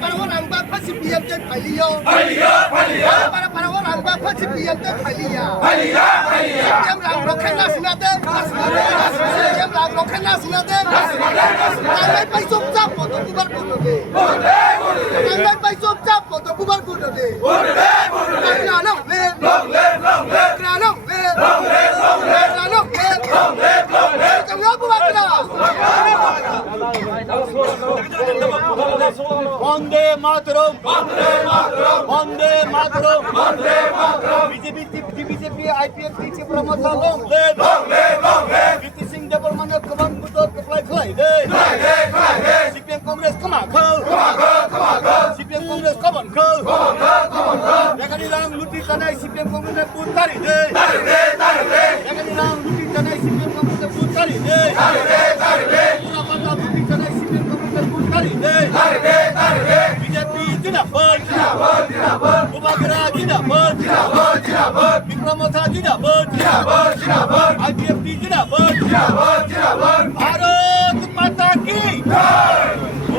para orang bapa si biar je kaliyo. Para orang bapa si biar je kaliya. Siam lang rokena sinade. Siam lang rokena sinade. Nang pai sop chap foto bubar kono de. Nang pai sop chap foto bubar kono de. Long le. Vande Mataram Vande Mataram BJP IPF টিচি প্রমোদ লং লে কীর্তি সিং দেবর মানে কমান বুতর কপ্লাই খলাই দে CPM Congress কমা খাও CPM Congress common খাও এখানে রাং লুটি তানাই সিপিএম কংগ্রেস বুত তারি দে এখানে রাং লুটি তানাই সিপিএম কংগ্রেস বুত তারি দে পুরা বাংলা লুটি তানাই সিপিএম কংগ্রেস বুত তারি দে বিজেপি জিন্দাবাদ উপাগরা জিন্দাবাদ বিক্রমথা জিন্দাবাদ আইপিএফটি জিন্দাবাদ ভারত মাতা কি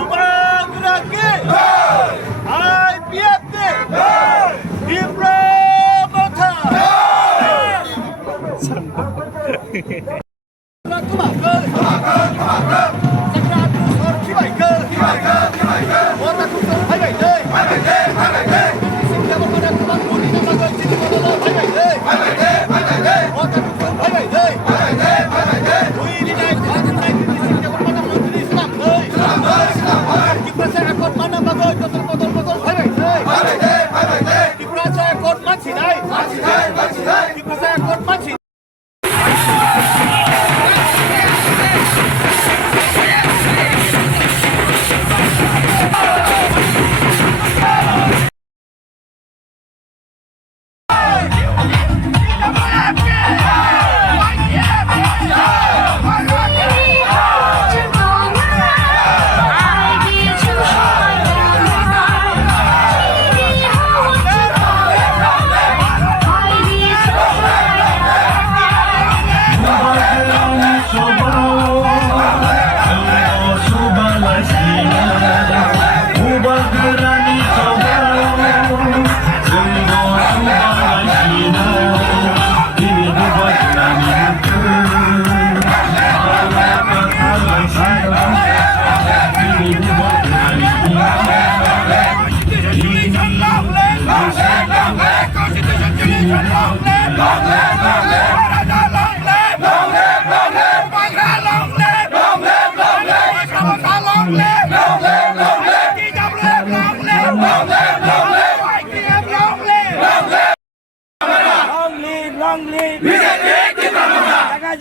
উপাগরা কি আইপিএফটি বিক্রমথা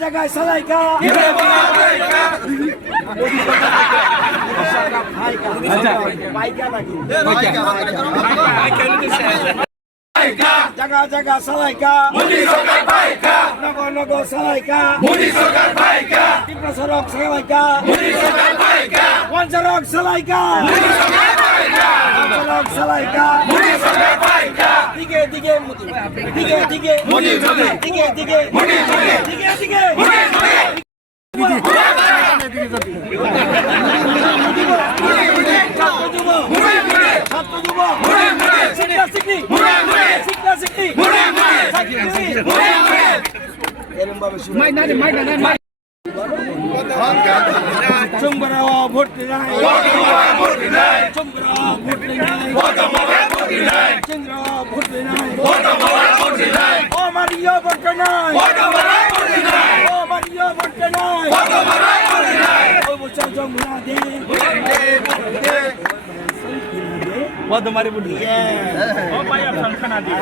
জায়গায় সালাইকা জায়গা জায়গা সালাইকা নগর নগর সালাইকা ত্রিপুরা সড়ক সালাইকা পঞ্চরক সালাইকা সড়ক সালাইকা দিকে দিকে দিকে দিকে দিকে দিকে দিকে দিকে চুম্বরাও ভর্তি নাই চুম্বরাও ভর্তি নাই চন্দ্রাও ভর্তি নাই ও মারিয়া ভর্তি নাই ও মারিয়া ভর্তি নাই ও বচা জমনা দে বদমারি বুদ্ধি ও ভাইয়া সংখানা দে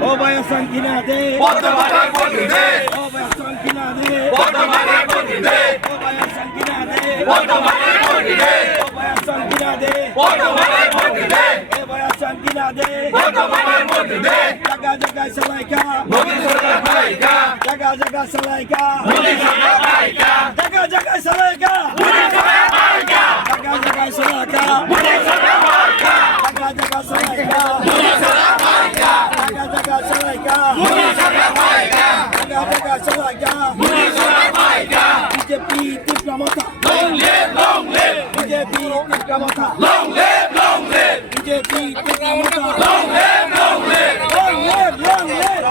ও ভাইয়া সংখিনা দে বদমারি বুদ্ধি দে ও ভাইয়া সংখিনা দে বদমারি বুদ্ধি দে ও ভাইয়া সংখিনা দে বদমারি বুদ্ধি দে ও ভাইয়া সংখিনা দে বদমারি বুদ্ধি দে এ ভাইয়া সংখিনা দে বদমারি বুদ্ধি দে জায়গা জায়গা সালাইকা মোদি সরকার ভাইকা জায়গা জায়গা সালাইকা মোদি সরকার ভাইকা জায়গা জায়গা সালাইকা মোদি সরকার ভাইকা জায়গা জায়গা সালাইকা মোদি সরকার ভাইকা জায়গা জায়গা সালাইকা মোদি সরকার ভাইকা জায়গা জায়গা সালাইকা মোদি সরকার ভাইকা জায়গা জায়গা সালাইকা মোদি সরকার ভাইকা বিজেপি তীব্র মত BJP Tikramata. Long live BJP Tikramata. Long live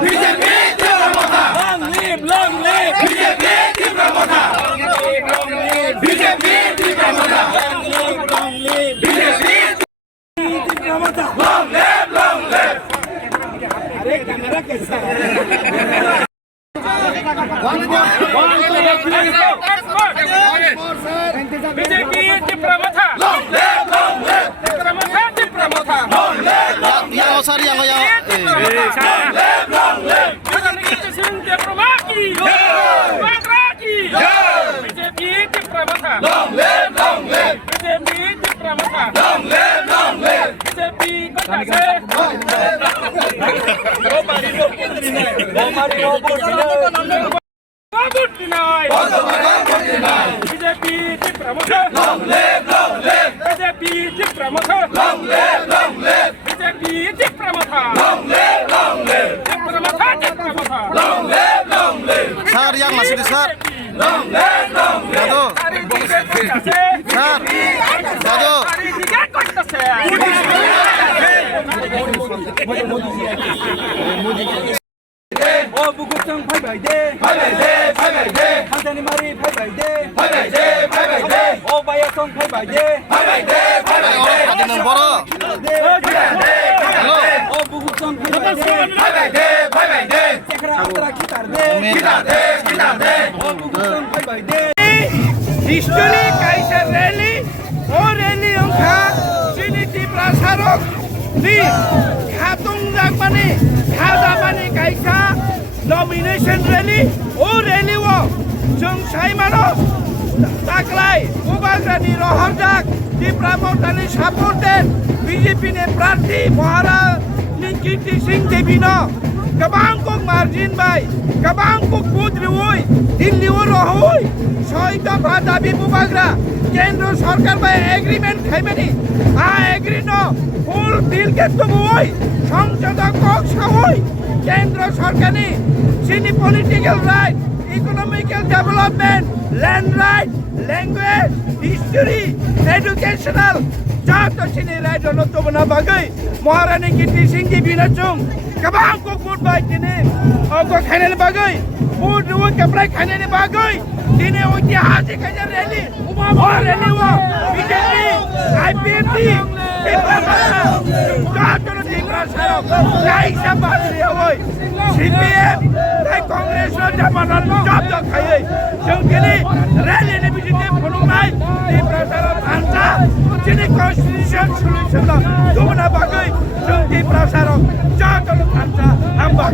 BJP Tikramata. Long live BJP Tikramata. BJP Tikramata. Long live BJP Tikramata. Long live. अरे कैमरा कैसा है? BJP Tikramata. Long live Tikramata. Long live. Yang osar yang Long live. BJP Tikramata. Long live. BJP Tikramata. Long live. BJP Kotase. Vote denied. BJP Tikramata. Long live. BJP Tikramata. Long live. BJP Tikramata. Long live. Tikramata. Long live. Sar yang masuk di sar. Long live. Satu. Sar. Satu. Oh, Bukutang Paibaide. Hantani Mari Paibaide. Oh, Bayasong Paibaide. Ada nombor. Halo. Oh, Bukutang Paibaide. Sekra Antara Kitarde. Oh, Bukutang Paibaide. History kaisa rally or rally ongkha siniti prasarok ni khatung jakmani khajamani kaisa nomination rally or rally wo jong saimano taklai ubagrani rohorjak di pramotani supported BJP ne prarthi mohara Ninkiti Singh Devino kabangkok margin bai kabangkok putri woi dilli wo rohoi সহিত দাবি বুবাগরা কেন্দ্র সরকার বা agreement খাইবেনি agri ন ফুল বিল কে তুই সংসদ cock সহই কেন্দ্র সরকারি সিনি political right economical development land right language history educational যত সিনি রাইট হলো তো না বাগৈ মহারানী কীর্তি সিং জি বিনাচুং কাবাং কো ফুট বাই তিনি অগো খাইনে বাগৈ ফুট রুই কাপড়াই খাইনে বাগৈ তিনি ঐতিহাসিক র্যালি র্যালি ও BJP IPFT CPM Congress Japanan job खाई जों दिनै rally बिदिनो खुलुमनाय नि प्रचार भान्सा दिनै constitution solution गुबुना बागै जों दि प्रचार जागोन भान्सा हामबाय